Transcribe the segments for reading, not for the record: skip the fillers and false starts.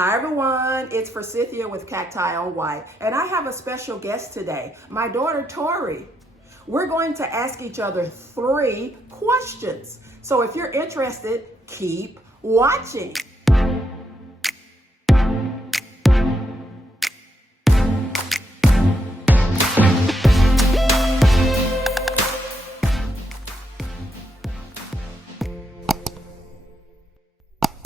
Hi everyone, it's Forsythia with CactiOnWhite, and I have a special guest today, my daughter Tori. We're going to ask each other 3 questions. So if you're interested, keep watching.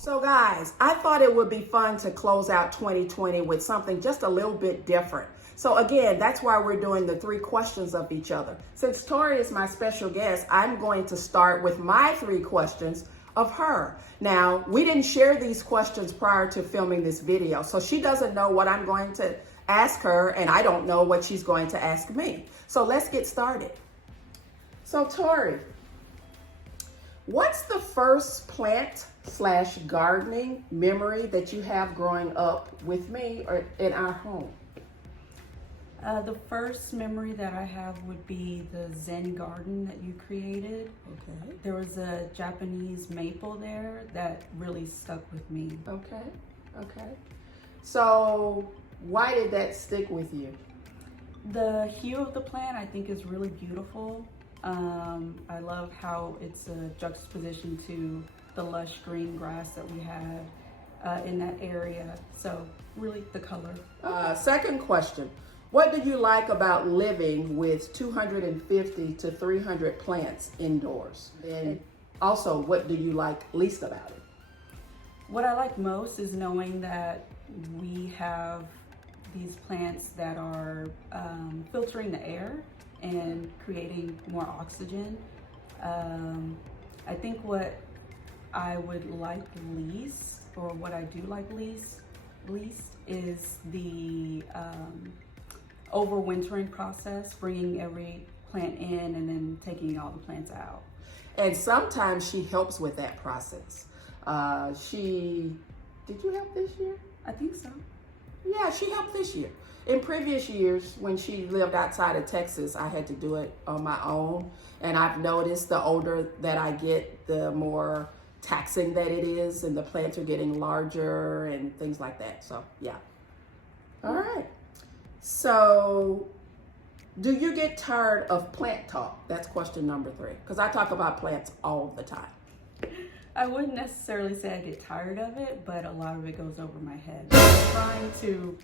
So guys, I thought it would be fun to close out 2020 with something just a little bit different. So again, that's why we're doing the 3 questions of each other. Since Tori is my special guest, I'm going to start with my 3 questions of her. Now, we didn't share these questions prior to filming this video, so she doesn't know what I'm going to ask her, and I don't know what she's going to ask me. So let's get started. So Tori, what's the first plant/gardening memory that you have growing up with me or in our home? The first memory that I have would be the Zen garden that you created. Okay. There was a Japanese maple there that really stuck with me. Okay. So why did that stick with you? The hue of the plant I think is really beautiful. I love how it's a juxtaposition to the lush green grass that we had in that area. So really the color. Second question. What do you like about living with 250 to 300 plants indoors? And also, what do you like least about it? What I like most is knowing that we have these plants that are filtering the air and creating more oxygen. I think what I would like least, or what I do like least is the overwintering process, bringing every plant in and then taking all the plants out. And sometimes she helps with that process. Did you help this year? I think so. Yeah, she helped this year. In previous years, when she lived outside of Texas, I had to do it on my own. And I've noticed the older that I get, the more taxing that it is, and the plants are getting larger and things like that. So, yeah. All right. So, do you get tired of plant talk? That's question number 3. Because I talk about plants all the time. I wouldn't necessarily say I get tired of it, but a lot of it goes over my head. I'm trying to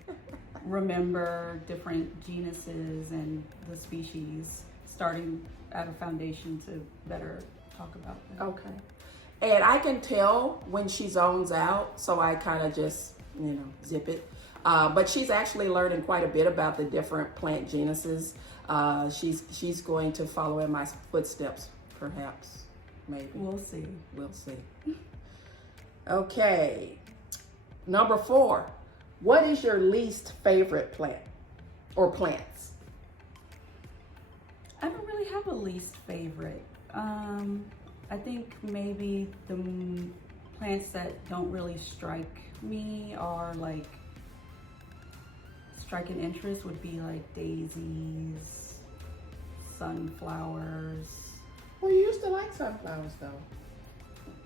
remember different genuses and the species, starting at a foundation to better talk about them. Okay. And I can tell when she zones out, so I kind of just, zip it. But she's actually learning quite a bit about the different plant genuses. She's going to follow in my footsteps, perhaps. Maybe. We'll see. We'll see. Okay. Number 4. What is your least favorite plant or plants? I don't really have a least favorite. I think maybe the plants that don't really strike me or like strike an interest would be like daisies, sunflowers. Well, you used to like sunflowers though.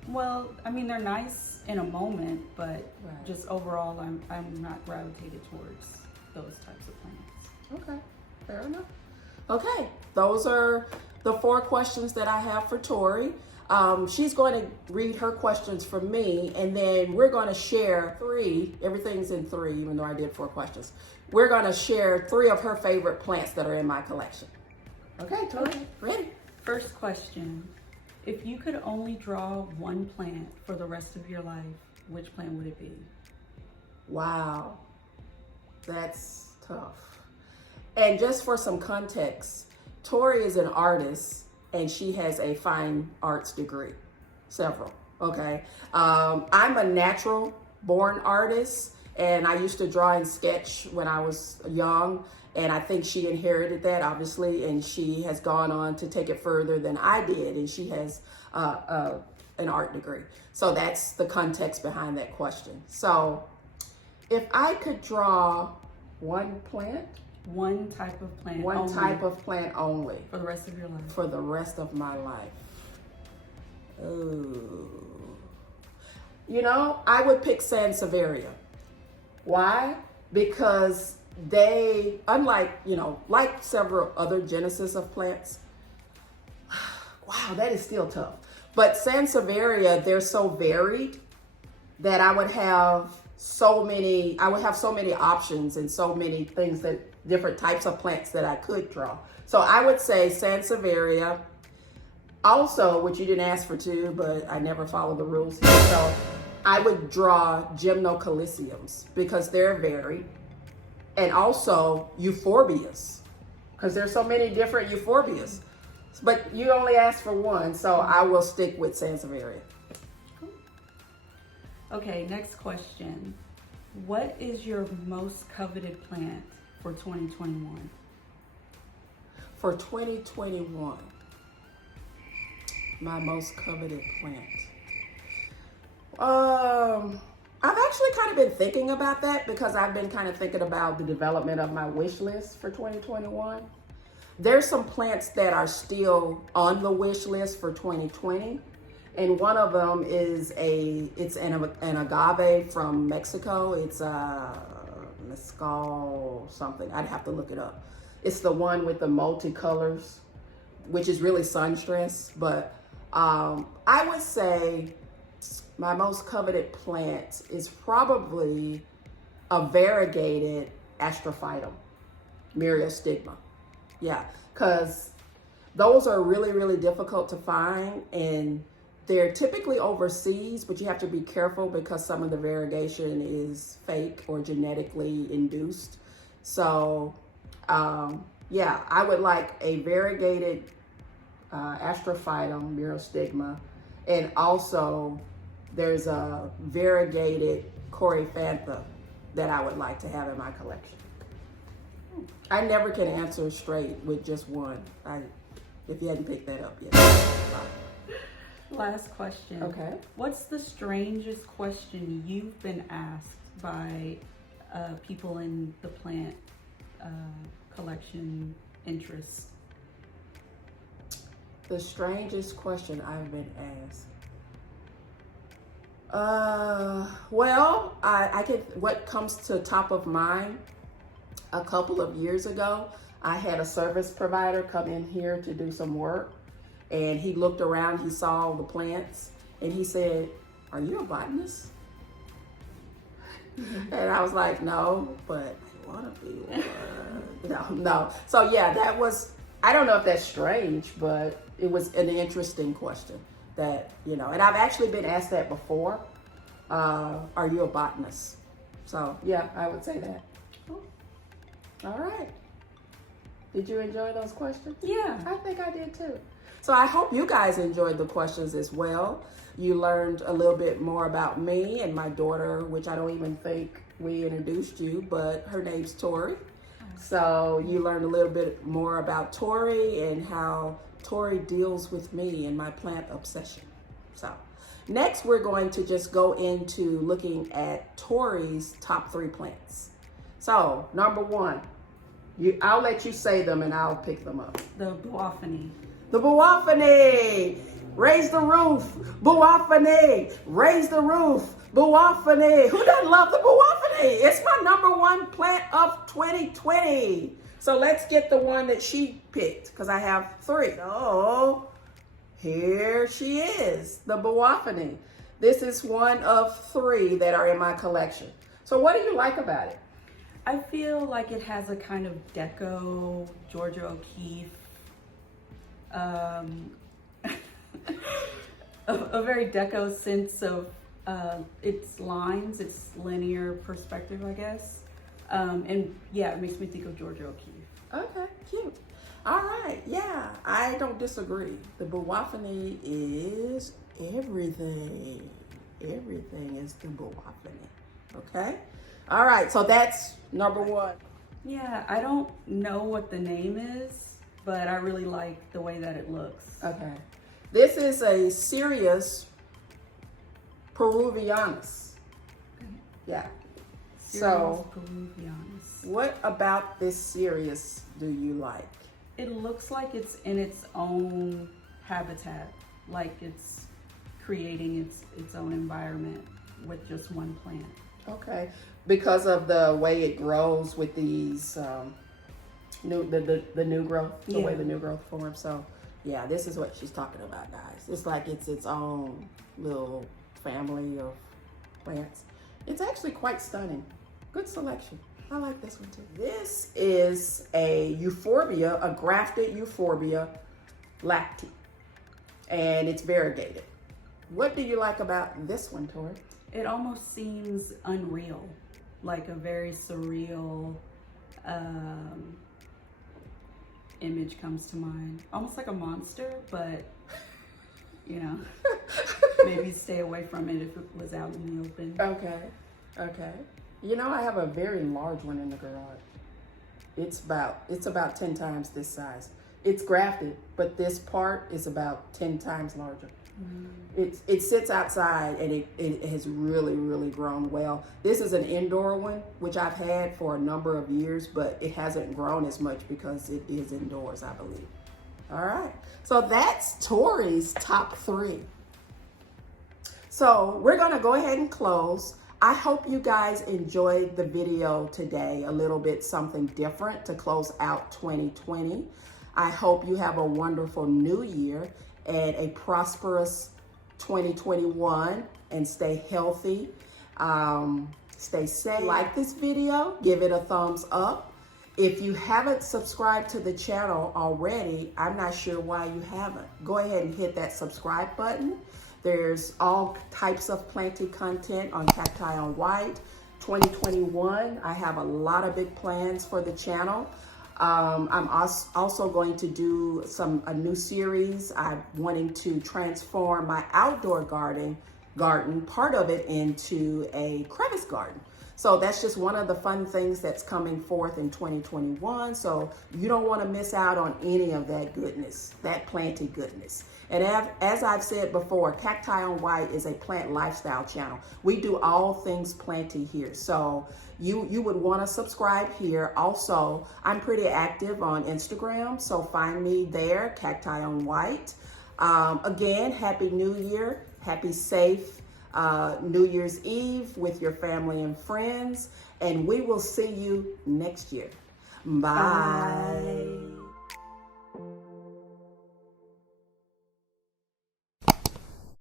Well, I mean, they're nice in a moment, but just overall, I'm not gravitated towards those types of plants. Okay, fair enough. Okay, those are the 4 questions that I have for Tori. She's going to read her questions from me, and then we're going to share 3. Everything's in 3, even though I did 4 questions. We're going to share 3 of her favorite plants that are in my collection. Okay, Tori, ready? First question. If you could only draw one plant for the rest of your life, which plant would it be? Wow, that's tough. And just for some context, Tori is an artist and she has a fine arts degree, several, okay? I'm a natural born artist, and I used to draw and sketch when I was young. And I think she inherited that, obviously, and she has gone on to take it further than I did, and she has an art degree. So that's the context behind that question. So if I could draw one plant. One type of plant One only. type of plant only. For the rest of your life. For the rest of my life. Ooh. I would pick Sansevieria. Why? Because they, unlike, like several other genesis of plants, wow, that is still tough. But Sansevieria, they're so varied that I would have so many options and so many things different types of plants that I could draw. So I would say Sansevieria. Also, which you didn't ask for too, but I never follow the rules here. So I would draw Gymnocalyciums because they're varied. And also euphorbias, because there's so many different euphorbias. But you only asked for one, so I will stick with Sansevieria. Okay, next question. What is your most coveted plant for 2021? For 2021, my most coveted plant. I've actually kind of been thinking about that because I've been kind of thinking about the development of my wish list for 2021. There's some plants that are still on the wish list for 2020. And one of them is an agave from Mexico. It's a mezcal something. I'd have to look it up. It's the one with the multicolors, which is really sunstress. But I would say my most coveted plant is probably a variegated astrophytum, myriostigma. Yeah, because those are really, really difficult to find, and they're typically overseas, but you have to be careful because some of the variegation is fake or genetically induced. So, yeah, I would like a variegated astrophytum, myriostigma, and also there's a variegated coryphantha that I would like to have in my collection. I never can answer straight with just one. If you hadn't picked that up yet. Last question. Okay. What's the strangest question you've been asked by people in the plant collection interest? The strangest question I've been asked. Well, what comes to top of mind, a couple of years ago, I had a service provider come in here to do some work, and he looked around, he saw all the plants, and he said, "Are you a botanist?" And I was like, "No, but I want to be one." No. So yeah, that was, I don't know if that's strange, but it was an interesting question that, and I've actually been asked that before. Are you a botanist? So yeah, I would say that. All right. Did you enjoy those questions? Yeah. I think I did too. So I hope you guys enjoyed the questions as well. You learned a little bit more about me and my daughter, which I don't even think we introduced you, but her name's Tori. So you learned a little bit more about Tori and how Tori deals with me and my plant obsession. So next we're going to just go into looking at Tori's top 3 plants. So number 1, I'll let you say them and I'll pick them up. The Boaphany. The Boaphany. Raise the roof. Boaphany. Raise the roof. Boaphany. Who doesn't love the Boaphany? It's my number 1 plant of 2020. So let's get the one that she picked because I have 3. Oh, here she is, the Boaphany. This is one of 3 that are in my collection. So what do you like about it? I feel like it has a kind of deco, Georgia O'Keeffe, a very deco sense of its lines, its linear perspective, I guess. And yeah, it makes me think of Georgia O'Keeffe. Okay, cute. All right, yeah, I don't disagree. The Boaphany is everything. Everything is the Boaphany, okay? All right, so that's number 1. Yeah, I don't know what the name is, but I really like the way that it looks. Okay. This is a Sirius peruvianus. Yeah. So, Peruvianus. what about this Sirius do you like? It looks like it's in its own habitat, like it's creating its own environment with just one plant. Okay. Because of the way it grows with these the new growth, the way the new growth forms. So yeah, this is what she's talking about, guys. It's like it's its own little family of plants. It's actually quite stunning. Good selection. I like this one too. This is a euphorbia, a grafted euphorbia lacti, and it's variegated. What do you like about this one, Tori? It almost seems unreal, like a very surreal image comes to mind. Almost like a monster, but you know, maybe stay away from it if it was out in the open. Okay, okay. You know, I have a very large one in the garage. It's about 10 times this size. It's grafted, but this part is about 10 times larger. It sits outside and it has really, really grown well. This is an indoor one, which I've had for a number of years, but it hasn't grown as much because it is indoors, I believe. All right, so that's Tori's top 3. So we're gonna go ahead and close. I hope you guys enjoyed the video today, a little bit something different to close out 2020. I hope you have a wonderful new year and a prosperous 2021, and stay healthy, stay safe. Like this video, give it a thumbs up. If you haven't subscribed to the channel already, I'm not sure why you haven't. Go ahead and hit that subscribe button. There's all types of planting content on CactiOnWhite. 2021, I have a lot of big plans for the channel. I'm also going to do a new series. I'm wanting to transform my outdoor garden, part of it, into a crevice garden. So that's just one of the fun things that's coming forth in 2021. So you don't want to miss out on any of that goodness, that planting goodness. And as I've said before, CactiOnWhite is a plant lifestyle channel. We do all things planty here. So you would want to subscribe here. Also, I'm pretty active on Instagram, so find me there, CactiOnWhite. Again, Happy New Year. Happy safe New Year's Eve with your family and friends. And we will see you next year. Bye. Bye.